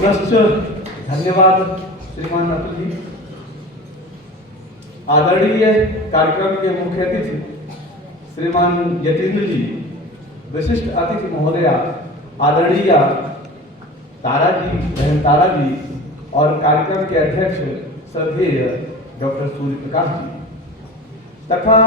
पुनश्च धन्यवाद श्रीमान अतुल जी। आदरणीय कार्यक्रम के मुख्य अतिथि श्रीमान यतीन्द्र जी, विशिष्ट अतिथि महोदया आदरणीय तारा जी, बहन तारा जी, और कार्यक्रम के अध्यक्ष श्रद्धेय डॉक्टर सूर्य प्रकाश जी, तथा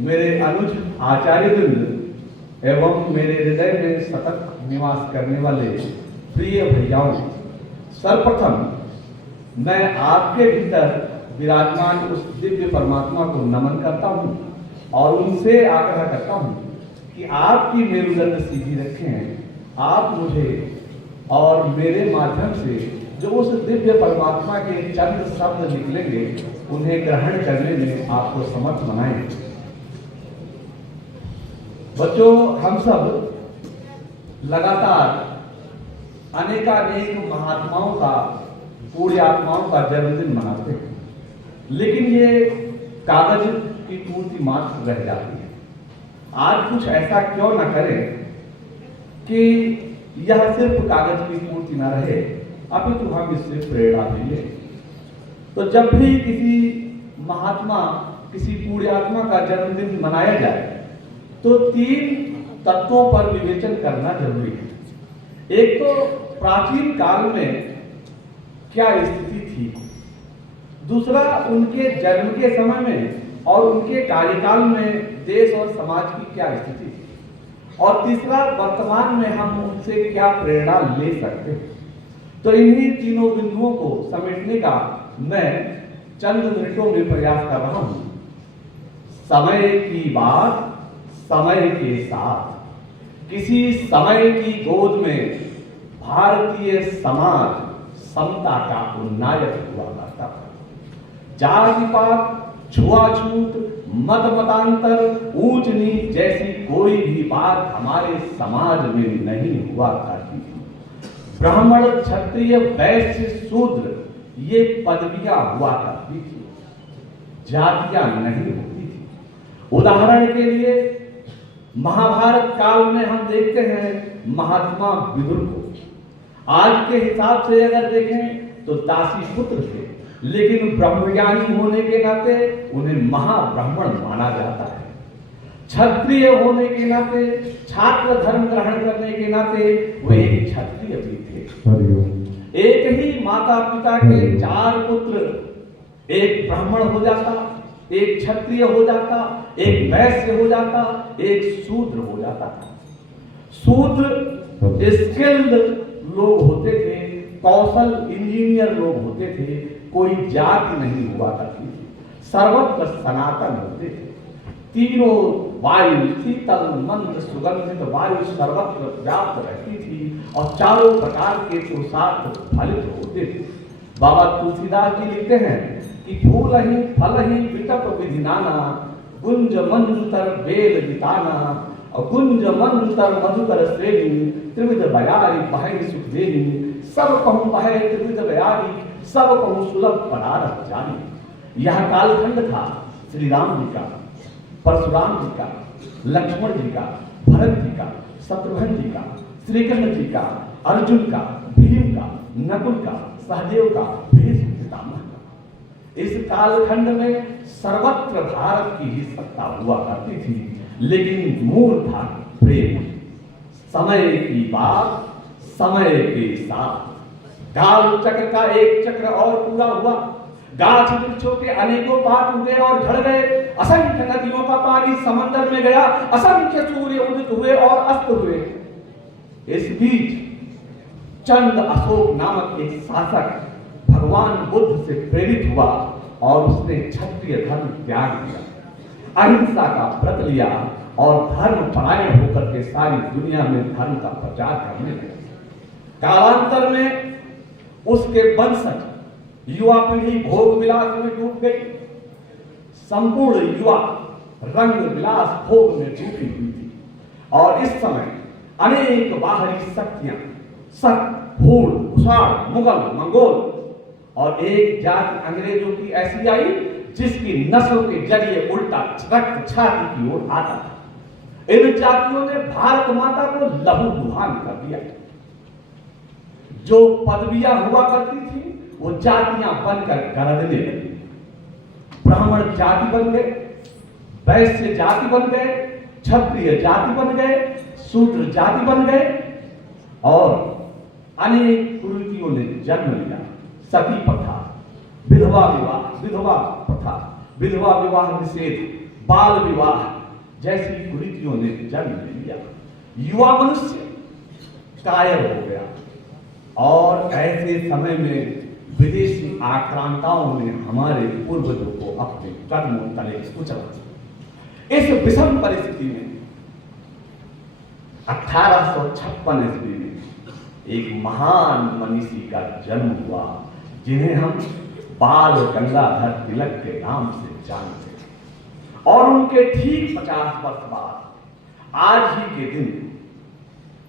मेरे अनुज आचार्यवृंद एवं मेरे हृदय में सतत निवास करने वाले प्रिय भैयाओं, सर्वप्रथम मैं आपके भीतर विराजमान उस दिव्य परमात्मा को नमन करता हूँ और उनसे आग्रह करता हूँ कि आपकी मेरुदंड सीधी रखें। आप मुझे और मेरे माध्यम से जो उस दिव्य परमात्मा के चंद शब्द निकलेंगे उन्हें ग्रहण करने में आपको समर्थ बनाएं। बच्चों, हम सब लगातार अनेकानेक महात्माओं का, पूर्य आत्माओं का जन्मदिन मनाते हैं, लेकिन ये कागज की पूर्ति मात्र रह जाती है। आज कुछ ऐसा क्यों न करें कि यह सिर्फ कागज की पूर्ति न रहे, अपितु हम इससे प्रेरणा मिले। तो जब भी किसी महात्मा, किसी पूर्य आत्मा का जन्मदिन मनाया जाए तो 3 तत्वों पर विवेचन करना जरूरी है। एक तो प्राचीन काल में क्या स्थिति थी, दूसरा उनके जन्म के समय में और उनके कार्यकाल में देश और समाज की क्या स्थिति थी, और तीसरा वर्तमान में हम उनसे क्या प्रेरणा ले सकते हैं। तो इन्हीं तीनों बिंदुओं को समेटने का मैं चंद मिनटों में प्रयास कर रहा हूं। समय की बात समय के साथ, किसी समय की गोद में भारतीय समाज समता का उन्नायक हुआ करता था। जाति पात, छुआछूत, मत मतांतर, ऊंच नीच जैसी कोई भी बात हमारे समाज में नहीं हुआ करती थी। ब्राह्मण, क्षत्रिय, वैश्य, शूद्र ये पदवियां हुआ करती थी, जातियां नहीं होती थी। उदाहरण के लिए महाभारत काल में हम देखते हैं महात्मा विदुर को। आज के हिसाब से अगर देखें तो दासी पुत्र थे, लेकिन ब्रह्मज्ञानी होने के नाते उन्हें महाब्राह्मण माना जाता है। क्षत्रिय होने के नाते, छात्र धर्म ग्रहण करने के नाते वे एक क्षत्रिय भी थे। एक ही माता पिता के 4 पुत्र, एक ब्राह्मण हो जाता, एक क्षत्रिय हो जाता, एक वैश्य हो जाता, एक शूद्र हो जाता। शूद्र स्किल्ड लोग होते थे, कौशल इंजीनियर लोग होते थे, कोई जाति नहीं हुआ करती थी, सर्वत्र सनातन होते थे। तीनों वायु, शीतल, मंद, सुगंधित वायु सर्वत्र व्याप्त रहती थी और चारों प्रकार के पुरुषार्थ फलित होते थे। बाबा तुलसीदास जी लिखते हैं कि फूल ही फल ही विटप विधि नाना, गुंज मंतर बेल बिताना, और गुंज मंतर मधुकर श्रेणी, त्रिविध बयारी बहै सुख देनी, सब कहूँ बहै त्रिविध बयारी, सब कहूँ सुलभ पदार्थ जानी। यह कालखंड था श्री राम जी का, परशुराम जी का, लक्ष्मण जी का, भरत जी का, शत्रुघ्न जी का, श्री कृष्ण जी का, अर्जुन का, भीम का, नकुल का, सहदेव का, भीष्म पितामह का। इस कालखंड में सर्वत्र भारत की ही सत्ता हुआ करती थी, लेकिन मूल था प्रेम। समय की बात समय के साथ, काल चक्र का एक चक्र और पूरा हुआ। गाछ वृक्षों के अनेकों पात उगे और झड़ गए, असंख्य नदियों का पानी समंदर में गया, असंख्य सूर्य उदित हुए और अस्त हुए। इस बीच चंद अशोक नामक एक शासक भगवान बुद्ध से प्रेरित हुआ और उसने क्षत्रिय धर्म त्याग दिया, अहिंसा का व्रत लिया और धर्म परायण होकर के सारी दुनिया में धर्म का प्रचार करने लगे। कालांतर में उसके वंशज युवा पीढ़ी भोग विलास में डूब गई। संपूर्ण युवा रंग विलास भोग में डूबी हुई थी और इस समय अनेक बाहरी शक्तियां, शक, हूण, कुषाण, मुगल, मंगोल और एक जाति अंग्रेजों की ऐसी आई जिसकी नस्ल के जरिए उल्टा रक्त छाती की ओर आता था। इन जातियों ने भारत माता को लहू लुहान कर दिया। जो पदवियां हुआ करती थी वो जातियां बनकर गरजने लगी। ब्राह्मण जाति बन गए, वैश्य जाति बन गए, क्षत्रिय जाति बन गए, शूद्र जाति बन गए और अनेक कुरीतियों ने जन्म लिया। सती प्रथा, विधवा प्रथा, विधवा विवाह निषेध, बाल विवाह जैसी कुरीतियों ने जन्म लिया। युवा मनुष्य कायर हो गया और ऐसे समय में विदेशी आक्रांताओं ने हमारे पूर्वजों को अपने कदमों तले कुचला। इस विषम परिस्थिति में 1856 ईस्वी में एक महान मनीषी का जन्म हुआ जिन्हें हम बाल गंगाधर तिलक के नाम से जानते हैं। और उनके ठीक 50 वर्ष बाद आज ही के दिन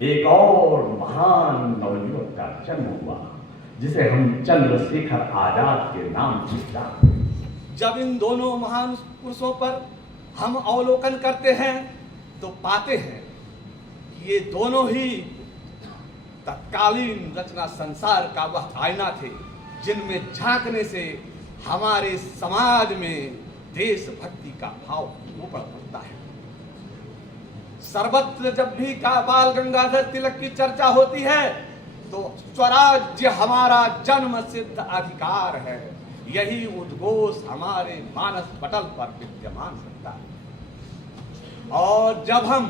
एक और महान नवयुवक का जन्म हुआ जिसे हम चंद्रशेखर आजाद के नाम से जानते हैं। जब इन दोनों महान पुरुषों पर हम अवलोकन करते हैं तो पाते हैं कि ये दोनों ही तत्कालीन रचना संसार का वह आईना थे जिनमें झांकने से हमारे समाज में देशभक्ति का भाव ऊपर पड़ता है। सर्वत्र जब भी बाल गंगाधर तिलक की चर्चा होती है तो स्वराज्य हमारा जन्म सिद्ध अधिकार है, यही उद्घोष हमारे मानस पटल पर विद्यमान रहता है। और जब हम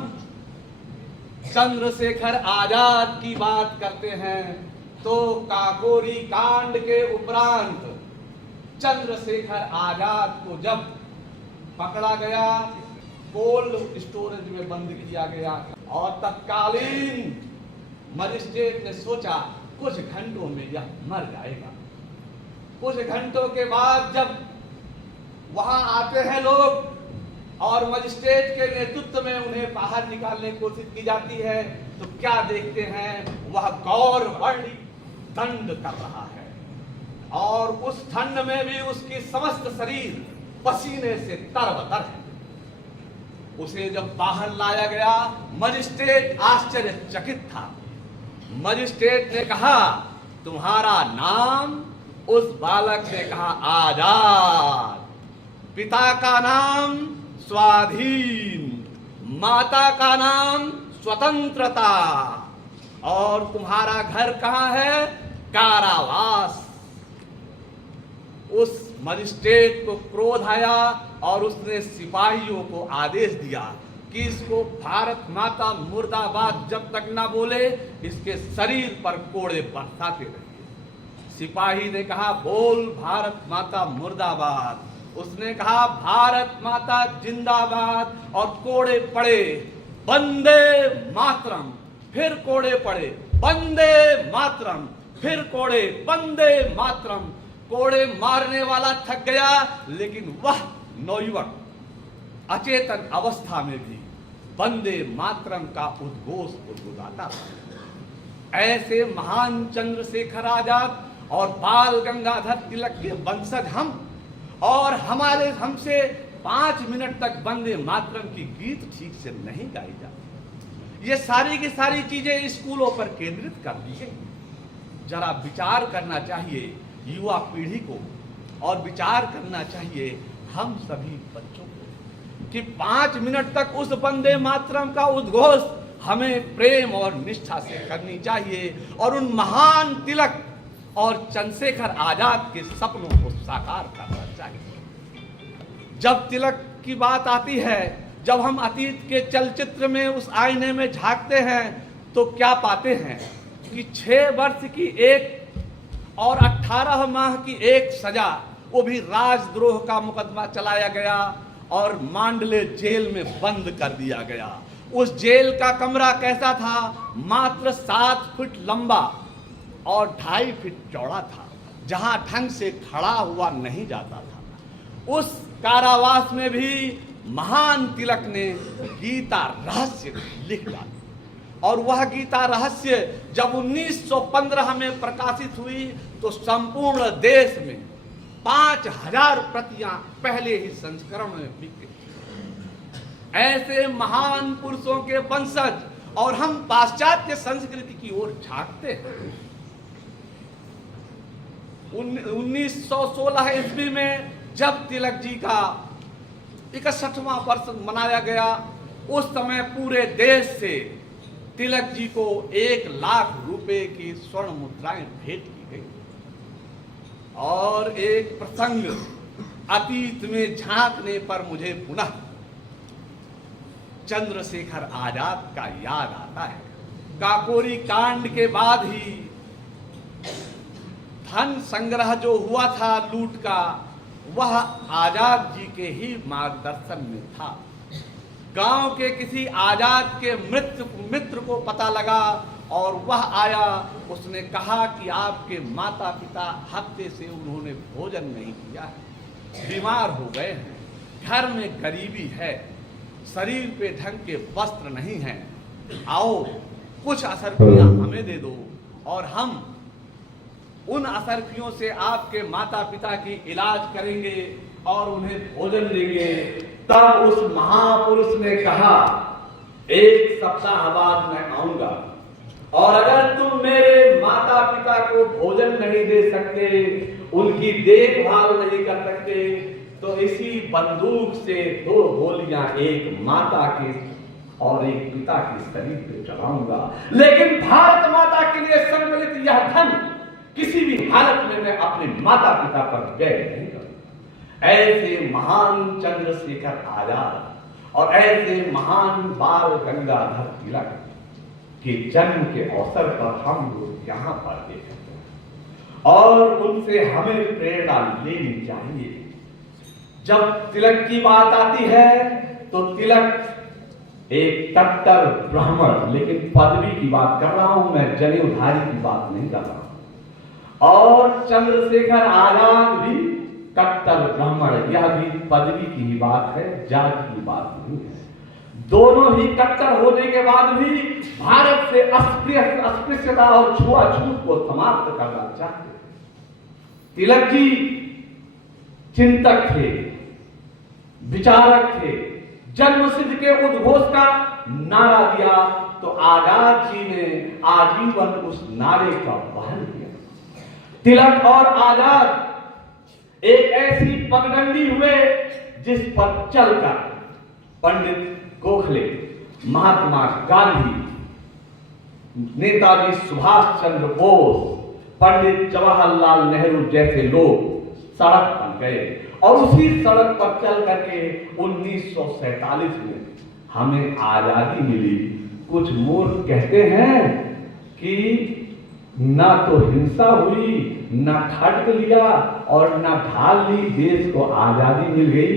चंद्रशेखर आजाद की बात करते हैं तो काकोरी कांड के उपरांत चंद्रशेखर आजाद को जब पकड़ा गया, कोल्ड स्टोरेज में बंद किया गया और तत्कालीन मजिस्ट्रेट ने सोचा कुछ घंटों में यह मर जाएगा। कुछ घंटों के बाद जब वहां आते हैं लोग और मजिस्ट्रेट के नेतृत्व में उन्हें बाहर निकालने की कोशिश की जाती है तो क्या देखते हैं, वह गौरवर्णी दंड कर रहा है और उस ठंड में भी उसकी समस्त शरीर पसीने से तरबतर है। उसे जब बाहर लाया गया मजिस्ट्रेट आश्चर्यचकित था। मजिस्ट्रेट ने कहा तुम्हारा नाम? उस बालक ने कहा आजाद। पिता का नाम? स्वाधीन। माता का नाम? स्वतंत्रता। और तुम्हारा घर कहां है? कारावास। उस मजिस्ट्रेट को क्रोध आया और उसने सिपाहियों को आदेश दिया कि इसको भारत माता मुर्दाबाद जब तक ना बोले इसके शरीर पर कोड़े बरसाते रहिए। सिपाही ने कहा बोल भारत माता मुर्दाबाद। उसने कहा भारत माता जिंदाबाद और कोड़े पड़े वंदे मातरम। फिर कोड़े पड़े वंदे मातरम। फिर कोड़े वंदे मातरम। कोड़े मारने वाला थक गया लेकिन वह नौयुवक अचेतन अवस्था में भी वंदे मातरम का उद्घोष गुदगुदाता था। ऐसे महान चंद्रशेखर आजाद और बाल गंगाधर तिलक के वंशज हम और हमारे हमसे 5 मिनट तक वंदे मातरम की गीत ठीक से नहीं गाई जाती। ये सारी की सारी चीजें स्कूलों पर केंद्रित कर दी गई। जरा विचार करना चाहिए युवा पीढ़ी को और विचार करना चाहिए हम सभी बच्चों को कि 5 मिनट तक उस वंदे मातरम का उद्घोष हमें प्रेम और निष्ठा से करनी चाहिए और उन महान तिलक और चंद्रशेखर आजाद के सपनों को साकार करना चाहिए। जब तिलक की बात आती है, जब हम अतीत के चलचित्र में उस आईने में झांकते हैं तो क्या पाते हैं कि 6 वर्ष की एक और 18 माह की एक सजा, वो भी राजद्रोह का मुकदमा चलाया गया और मांडले जेल में बंद कर दिया गया। उस जेल का कमरा कैसा था? मात्र 7 फुट लंबा और 2.5 फीट चौड़ा था, जहां ढंग से खड़ा हुआ नहीं जाता था। उस कारावास में भी महान तिलक ने गीता रहस्य लिख डाली और वह गीता रहस्य जब 1915 में प्रकाशित हुई तो संपूर्ण देश में 5000 प्रतियां पहले ही संस्करण में बिक गई। ऐसे महान पुरुषों के वंशज और हम पाश्चात्य संस्कृति की ओर झांकते हैं 1916 ईस्वी में जब तिलक जी का 61वां वर्ष मनाया गया, उस समय पूरे देश से तिलक जी को 1 लाख रुपए की स्वर्ण मुद्राएं भेंट की गई। और एक प्रसंग अतीत में झांकने पर मुझे पुनः चंद्रशेखर आजाद का याद आता है। काकोरी कांड के बाद ही धन संग्रह जो हुआ था लूट का, वह आजाद जी के ही मार्गदर्शन में था। गांव के किसी आजाद के मित्र को पता लगा और वह आया। उसने कहा कि आपके माता पिता हफ्ते से उन्होंने भोजन नहीं किया है, बीमार हो गए हैं, घर में गरीबी है, शरीर पे ढंग के वस्त्र नहीं हैं, आओ कुछ असरफियां हमें दे दो और हम उन असरफियों से आपके माता पिता की इलाज करेंगे और उन्हें भोजन देंगे। तब उस महापुरुष ने कहा, 1 सप्ताह बाद मैं आऊंगा और अगर तुम मेरे माता पिता को भोजन नहीं दे सकते, उनकी देखभाल नहीं कर सकते, तो इसी बंदूक से 2 गोलियां एक माता के और एक पिता के शरीर पे चलाऊंगा। लेकिन भारत माता के लिए संकलित यह धन किसी भी हालत में मैं अपने माता पिता पर व्यय नहीं करूंगा। ऐसे महान चंद्रशेखर आजाद और ऐसे महान बाल गंगाधर तिलक के जन्म के अवसर पर हम लोग यहाँ पर देखते हैं और उनसे हमें प्रेरणा लेनी चाहिए। जब तिलक की बात आती है तो तिलक एक कट्टर ब्राह्मण, लेकिन पदवी की बात कर रहा हूं मैं, जनेऊधारी की बात नहीं कर रहा हूं। और चंद्रशेखर आजाद भी कट्टर ब्राह्मण, यह भी पदवी की ही बात है, जाति की बात नहीं है। दोनों ही कट्टर होने के बाद भी भारत से अस्पृश्यता और छुआछूत को समाप्त करना चाहते। तिलक जी चिंतक थे, विचारक थे, जन्मसिद्ध के उद्घोष का नारा दिया तो आजाद जी ने आजीवन उस नारे का वहन किया। तिलक और आजाद एक ऐसी पगडंडी हुए जिस पर चलकर पंडित गोखले, महात्मा गांधी, नेताजी सुभाष चंद्र बोस, पंडित जवाहरलाल नेहरू जैसे लोग सड़क पर गए और उसी सड़क पर चल करके 1947 में हमें आजादी मिली। कुछ मूर्ख कहते हैं कि ना तो हिंसा हुई, ना खटक लिया और ना ढाल ली, देश को आजादी मिल गई।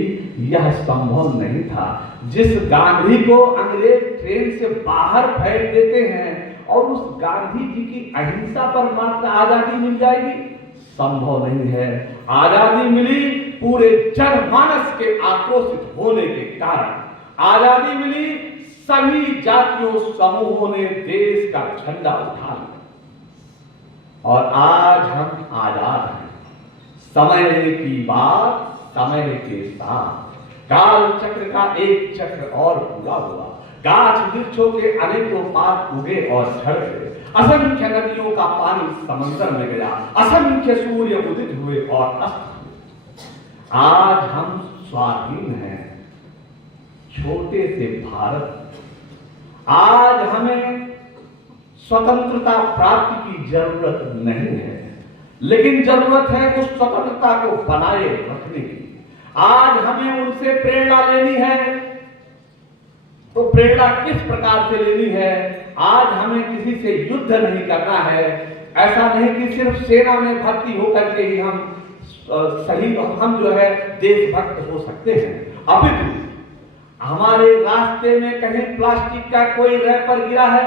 यह संभव नहीं था। जिस गांधी को अंग्रेज ट्रेन से बाहर फेंक देते हैं और उस गांधी जी की अहिंसा पर मात्र आजादी मिल जाएगी, संभव नहीं है। आजादी मिली पूरे जनमानस के आक्रोशित होने के कारण, आजादी मिली सभी जातियों समूहों ने देश का झंडा उठा लिया और आज हम आजाद हैं। समय की बात समय के साथ, काल चक्र का एक चक्र और पूरा हुआ। गाछ वृक्षों के अनेकों पात उगे और झड़ गए, असंख्य नदियों का पानी समंदर में गया, असंख्य सूर्य उदित हुए और अस्त हुए। आज हम स्वाधीन हैं, छोटे से भारत। आज हमें स्वतंत्रता प्राप्ति की जरूरत नहीं है, लेकिन जरूरत है उस स्वतंत्रता को बनाए रखने की। आज हमें उनसे प्रेरणा लेनी है, तो प्रेरणा किस प्रकार से लेनी है? आज हमें किसी से युद्ध नहीं करना है। ऐसा नहीं कि सिर्फ सेना में भर्ती होकर के ही हम सही हम जो है देशभक्त हो सकते हैं। अभी हमारे रास्ते में कहीं प्लास्टिक का कोई रैपर गिरा है,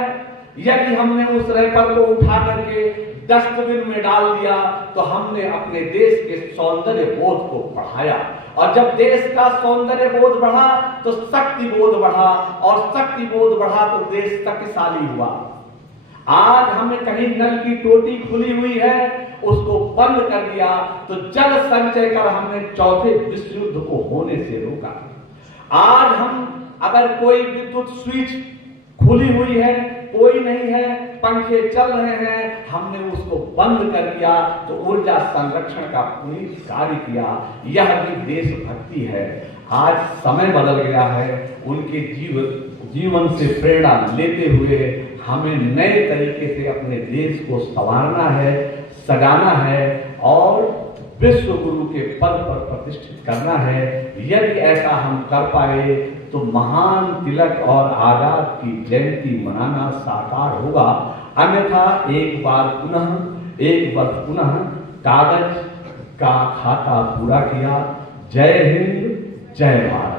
यदि हमने उस रैपर को उठा करके डस्टबिन में डाल दिया तो हमने अपने देश के सौंदर्य बोध को बढ़ाया। और जब देश का सौंदर्य बोध बढ़ा तो शक्ति बोध बढ़ा, और शक्ति बोध बढ़ा तो देश शक्तिशाली हुआ। आज हमें कहीं नल की टोटी खुली हुई है, उसको बंद कर दिया तो जल संचय कर हमने चौथे विश्व युद्ध को होने से रोका। आज हम अगर कोई विद्युत स्विच खुली हुई है, कोई नहीं है, पंखे चल रहे हैं, हमने उसको बंद कर दिया तो ऊर्जा संरक्षण का पूरी कार्य किया। यह भी देशभक्ति है। आज समय बदल गया है, उनके जीवन से प्रेरणा लेते हुए हमें नए तरीके से अपने देश को संवारना है, सजाना है और विश्व गुरु के पद पर प्रतिष्ठित करना है। यदि ऐसा हम कर पाए तो महान तिलक और आजाद की जयंती मनाना साकार होगा। अन्यथा एक वर्ष पुनः कागज का खाता पूरा किया। जय हिंद, जय भारत।